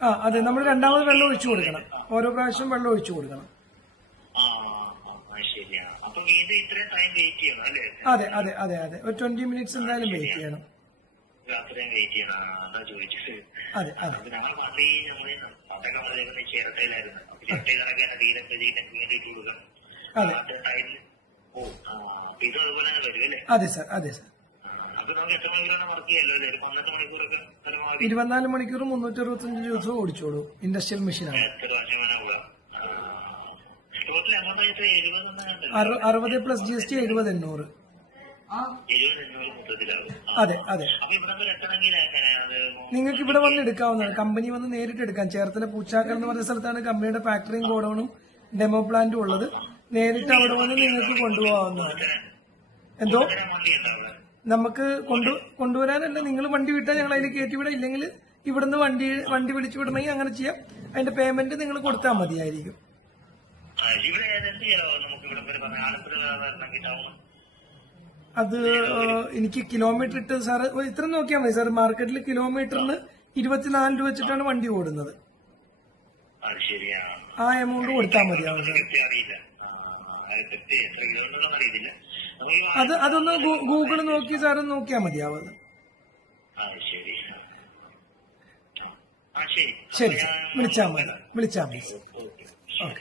ആ അതെ നമ്മൾ രണ്ടാമത് വെള്ളം ഒഴിച്ചു കൊടുക്കണം. ഓരോ പ്രാവശ്യം വെള്ളം ഒഴിച്ചു കൊടുക്കണം. അതെ അതെ അതെ അതെ ഒരു ട്വന്റി മിനിറ്റ്സ് എന്തായാലും വെയിറ്റ് ചെയ്യണം. അത്രയും വെയിറ്റ് ചെയ്യണം. അതാ ചോദിച്ചത്. അതെ അതെ. അപ്പൊ ഞങ്ങൾ പണ്ട് ഈ ഞങ്ങൾ പണ്ടൊക്കെ വളരെക്കുന്ന ചിരട്ടയിലായിരുന്നു. അപ്പൊ ചിരട്ടയിലൊക്കെ തീരൊക്കെ തീരൊക്കെ വേണ്ടിയിട്ട് കൊടുക്കാം അതെ. അത്ര ടൈമിൽ ഓ ആ അപ്പൊ ഇത് അതുപോലെ തന്നെ വരും അല്ലേ? അതെ സാർ അതെ സാർ. ഇരുപത്തിനാല് മണിക്കൂർ മുന്നൂറ്റി അറുപത്തഞ്ച് ദിവസം ഓടിച്ചോളൂ ഇൻഡസ്ട്രിയൽ മെഷീനാണ് അറുപത് പ്ലസ് ജി എസ് ടി എഴുപത് എണ്ണൂറ്. അതെ അത്. നിങ്ങൾക്ക് ഇവിടെ വന്ന് എടുക്കാവുന്നതാണ്. കമ്പനി വന്ന് നേരിട്ട് എടുക്കാം. ചേർത്തല പൂച്ചാക്കൽ എന്ന് പറഞ്ഞ സ്ഥലത്താണ് കമ്പനിയുടെ ഫാക്ടറിയും ഗോഡൌണും ഡെമോ പ്ലാന്റും ഉള്ളത്. നേരിട്ട് അവിടെ വന്ന് നിങ്ങൾക്ക് കൊണ്ടുപോകാവുന്നതാണ്. എന്തോ? നമുക്ക് കൊണ്ടു കൊണ്ടുവരാനല്ല നിങ്ങൾ വണ്ടി വിട്ടാൽ ഞങ്ങൾ അതിൽ കയറ്റി വിടാം? ഇല്ലെങ്കിൽ ഇവിടുന്ന് വണ്ടി വണ്ടി വിളിച്ചു വിടണമെങ്കിൽ അങ്ങനെ ചെയ്യാം. അതിന്റെ പേയ്മെന്റ് നിങ്ങൾ കൊടുത്താൽ മതിയായിരിക്കും. അത് എനിക്ക് കിലോമീറ്റർ ഇട്ട് സാറ് ഇത്ര നോക്കിയാൽ മതി. സാർ മാർക്കറ്റിൽ കിലോമീറ്ററിന് ഇരുപത്തിനാല് രൂപ വെച്ചിട്ടാണ് വണ്ടി ഓടുന്നത്. ആ എമൗണ്ട് കൊടുത്താൽ മതിയാവും സാർ അത് അതൊന്ന് ഗൂഗിൾ നോക്കി സാറ് നോക്കിയാ മതിയാവും ശരി. വിളിച്ചാൽ മതി. വിളിച്ചാൽ മതി. ഓക്കെ.